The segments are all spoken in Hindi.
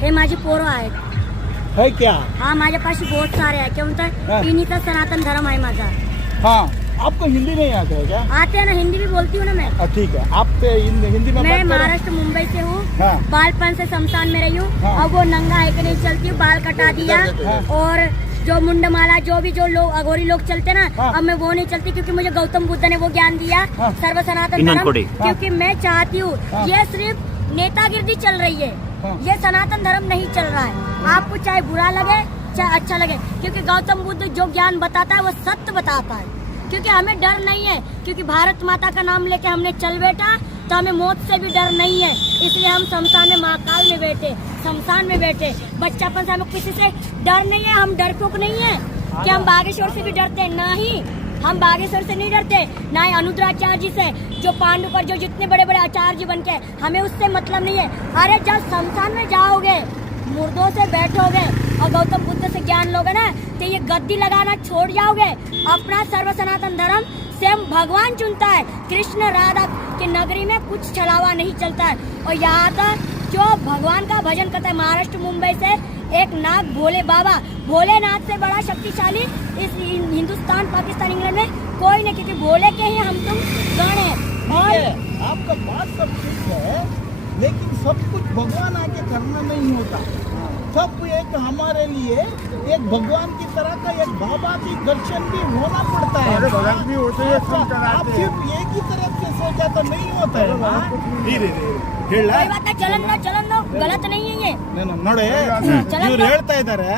हे माझे पोरं आहेत. है क्या? हाँ माझ्यापाशी बहुत सारे आहे. क्या म्हणतात तिन्हीचा सनातन धर्म आहे माझा. हाँ, आपको हिंदी नहीं आता है क्या? आते हैं ना, हिंदी भी बोलती हूँ ना मैं. ठीक है, आप हिंदी में मैं बात करो। महाराष्ट्र मुंबई से हूँ. हाँ। बालपन से शमशान में रही हूँ. हाँ। अब वो नंगा है कि नहीं चलती हूँ, बाल कटा दिया. हाँ। और जो मुंडमाला जो लोग अघोरी लोग चलते ना, हाँ। अब मैं वो नहीं चलती क्योंकि मुझे गौतम बुद्ध ने वो ज्ञान दिया. हाँ। सर्व सनातन धर्म. क्योंकि मैं चाहती हूँ, हाँ। ये सिर्फ नेतागिरी चल रही है. हाँ। ये सनातन धर्म नहीं चल रहा है. आपको चाहे बुरा लगे चाहे अच्छा लगे, क्योंकि गौतम बुद्ध जो ज्ञान बताता है वो सत्य बताता है. क्योंकि हमें डर नहीं है, क्योंकि भारत माता का नाम लेके हमने चल बैठा तो हमें मौत से भी डर नहीं है. इसलिए हम शमशान में महाकाल में बैठे, शमशान में बैठे. बच्चापन से हमें किसी से डर नहीं है. हम डरपोक नहीं है कि हम बागेश्वर से भी डरते हैं. ना ही हम बागेश्वर से नहीं डरते, ना ही अनुद्राचार्य जी से, जो पांडु पर जो जितने बड़े बड़े आचार्य जी बन के, हमें उससे मतलब नहीं है. अरे जब शमशान में जाओगे, मुर्दों से बैठोगे और गौतम बुद्ध से ज्ञान लोगे ना, तो ये गद्दी लगाना छोड़ जाओगे. अपना सर्व सनातन धर्म स्वयं भगवान चुनता है. कृष्ण राधा की नगरी में कुछ छलावा नहीं चलता है. और यहाँ तक जो भगवान का भजन करता है, महाराष्ट्र मुंबई से एक नाग भोले बाबा, भोलेनाथ से बड़ा शक्तिशाली इस हिंदुस्तान पाकिस्तान इंग्लैंड में कोई नहीं, क्योंकि भोले के ही हम तुम गण हैं. और आपका बात सब ठीक है, लेकिन सब कुछ भगवान आके करना नहीं होता. सब एक हमारे लिए एक भगवान की तरह का एक बाबा की दर्शन भी होना पड़ता है. भगवान भी होते हैं, आप सिर्फ एक ही तरफ से सोचा तो नहीं होता है. धीरे कोई बात नहीं, चलन दो, गलत नहीं है ये. ನೋಡಿ ಇವ್ರು ಹೇಳ್ತಾ ಇದ್ದಾರೆ,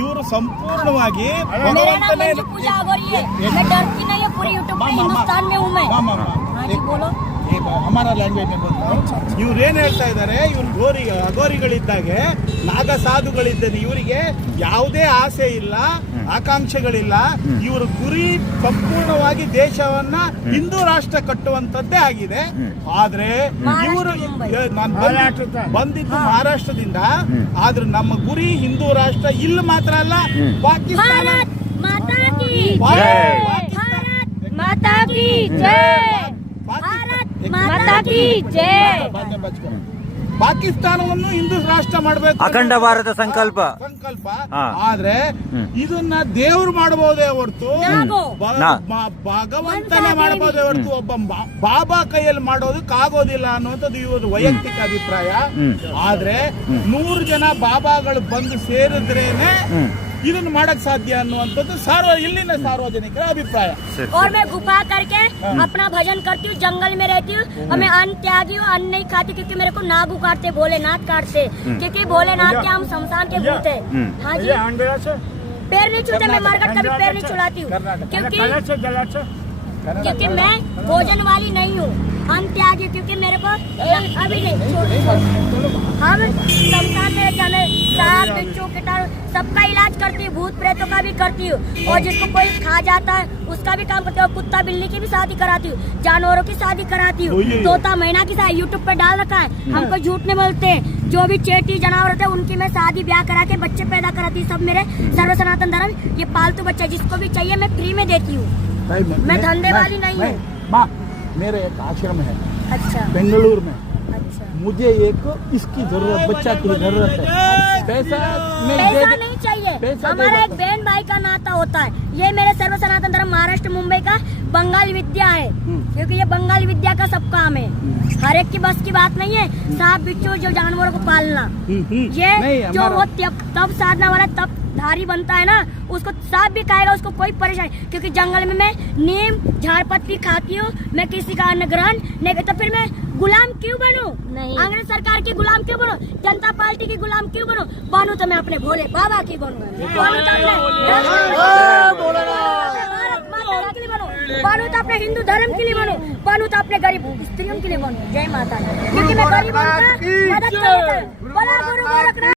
ಇವರು ಸಂಪೂರ್ಣವಾಗಿ मेरा नाम मंजू पूजा अघोरी है. मैं डरती नहीं है, पूरी यूट्यूब पे हिंदुस्तान में हूँ मैं. हाँ जी बोलो. हमारा लैंग्वेज में बोलता हूँ. ಇವ್ರು ಏನ್ ಹೇಳ್ತಾ ಇದ್ದಾರೆ, ಇವ್ರು ಅಘೋರಿಗಳಿದ್ದಾಗೆ ನಾಗ ಸಾಧುಗಳಿದ್ದಾನೆ, ಇವರಿಗೆ ಯಾವುದೇ ಆಸೆ ಇಲ್ಲ, ಆಕಾಂಕ್ಷೆಗಳಿಲ್ಲ. ಇವರ ಗುರಿ ಸಂಪೂರ್ಣವಾಗಿ ದೇಶವನ್ನ ಹಿಂದೂ ರಾಷ್ಟ್ರ ಕಟ್ಟುವಂತದ್ದೇ ಆಗಿದೆ. ಆದ್ರೆ ಇವರು ನಾನು ಬಂದಿದ್ದು ಮಹಾರಾಷ್ಟ್ರದಿಂದ, ಆದ್ರೆ ನಮ್ಮ ಗುರಿ ಹಿಂದೂ ರಾಷ್ಟ್ರ. ಇಲ್ಲಿ ಮಾತ್ರ ಅಲ್ಲ, ಪಾಕಿಸ್ತಾನ माता की जय, भारत माता की जय, भारत माता की जय. ಪಾಕಿಸ್ತಾನವನ್ನು ಹಿಂದೂ ರಾಷ್ಟ್ರ ಮಾಡಬೇಕು, ಅಖಂಡ ಭಾರತ ಸಂಕಲ್ಪ. ಆದ್ರೆ ಇದನ್ನ ದೇವ್ರು ಮಾಡಬಹುದೇ ಹೊರತು ಭಗವಂತನೇ ಮಾಡಬಹುದೇ ಹೊರತು ಒಬ್ಬ ಬಾಬಾ ಕೈಯಲ್ಲಿ ಮಾಡೋದಕ್ಕಾಗೋದಿಲ್ಲ ಅನ್ನುವಂಥದ್ದು ಇವರು ವೈಯಕ್ತಿಕ ಅಭಿಪ್ರಾಯ. ಆದ್ರೆ 100 ಜನ ಬಾಬಾಗಳು ಬಂದು ಸೇರಿದ್ರೇನೆ ಇದನ್ನು ಮಾಡಕ್ ಸಾಧ್ಯ ಅನ್ನುವಂಥದ್ದು ಇಲ್ಲಿನ ಸಾರ್ವಜನಿಕರ ಅಭಿಪ್ರಾಯ. और मैं गुफा करके अपना भजन करती हूँ, जंगल में रहती हूँ. और मैं अन्न त्यागी हूँ, अन्न नहीं खाती, क्योंकि मेरे को नागू काटते, भोलेनाथ काटते, क्योंकि भोलेनाथ के हम शमशान के भूत है. हाँ जी, पैर नहीं छूते, मैं मरकर कभी पैर नहीं छुलाती हूँ, क्योंकि मैं भोजन वाली नहीं हूँ, अन्न त्यागी. क्योंकि मेरे को अभी नहीं हम शमशान में जाने सांप बिच्छू कीटाणु सबका इलाज करती हूँ, भूत प्रेतों का भी करती हूँ. और जिसको कोई खा जाता है उसका भी काम करती हूँ. कुत्ता बिल्ली की भी शादी कराती हूँ, जानवरों की शादी कराती हूँ. तोता मैना की शादी यूट्यूब पे डाल रखा है, हमको झूठ नहीं बोलते. जो भी चेटी जानवर होते हैं उनकी मैं शादी ब्याह करा के बच्चे पैदा कराती हूँ. सब मेरे सर्व सनातन धर्म ये पालतू बच्चा, जिसको भी चाहिए मैं फ्री में देती हूँ. मैं धंधे वाली नहीं हूँ. माँ, मेरे एक आश्रम है अच्छा, बेंगलुरु में. अच्छा. मुझे एक इसकी जरूरत, बच्चा की जरूरत है. पैसा नहीं चाहिए. हमारा एक बहन भाई का नाता होता है. ये मेरे सर्व सनातन धर्म महाराष्ट्र मुंबई का बंगाली विद्या है, क्योंकि ये बंगाली विद्या का सब काम है. हर एक की बस की बात नहीं है सांप बिच्छू जो जानवरों को पालना. ये जो वो तब साधना वाला तब धारी बनता है ना, उसको सांप भी खाएगा, उसको कोई परेशानी. क्योंकि जंगल में मैं नीम झाड़ पत्ती खाती हूँ, मैं किसी का अन्न ग्रहण नहीं. तो फिर मैं गुलाम क्यों बनूं? अंग्रेज सरकार की गुलाम क्यों बनूं? जनता पार्टी की गुलाम क्यों बनूं? बनूं तो मैं अपने भोले बाबा की बनूं. बनूं तो अपने हिंदू धर्म के लिए बनूं, बनूं तो अपने गरीब स्त्रियों के लिए बनूं. जय माता दी. क्योंकि मैं गरीब मदद करता हूं. बोला गुरु गोरखनाथ.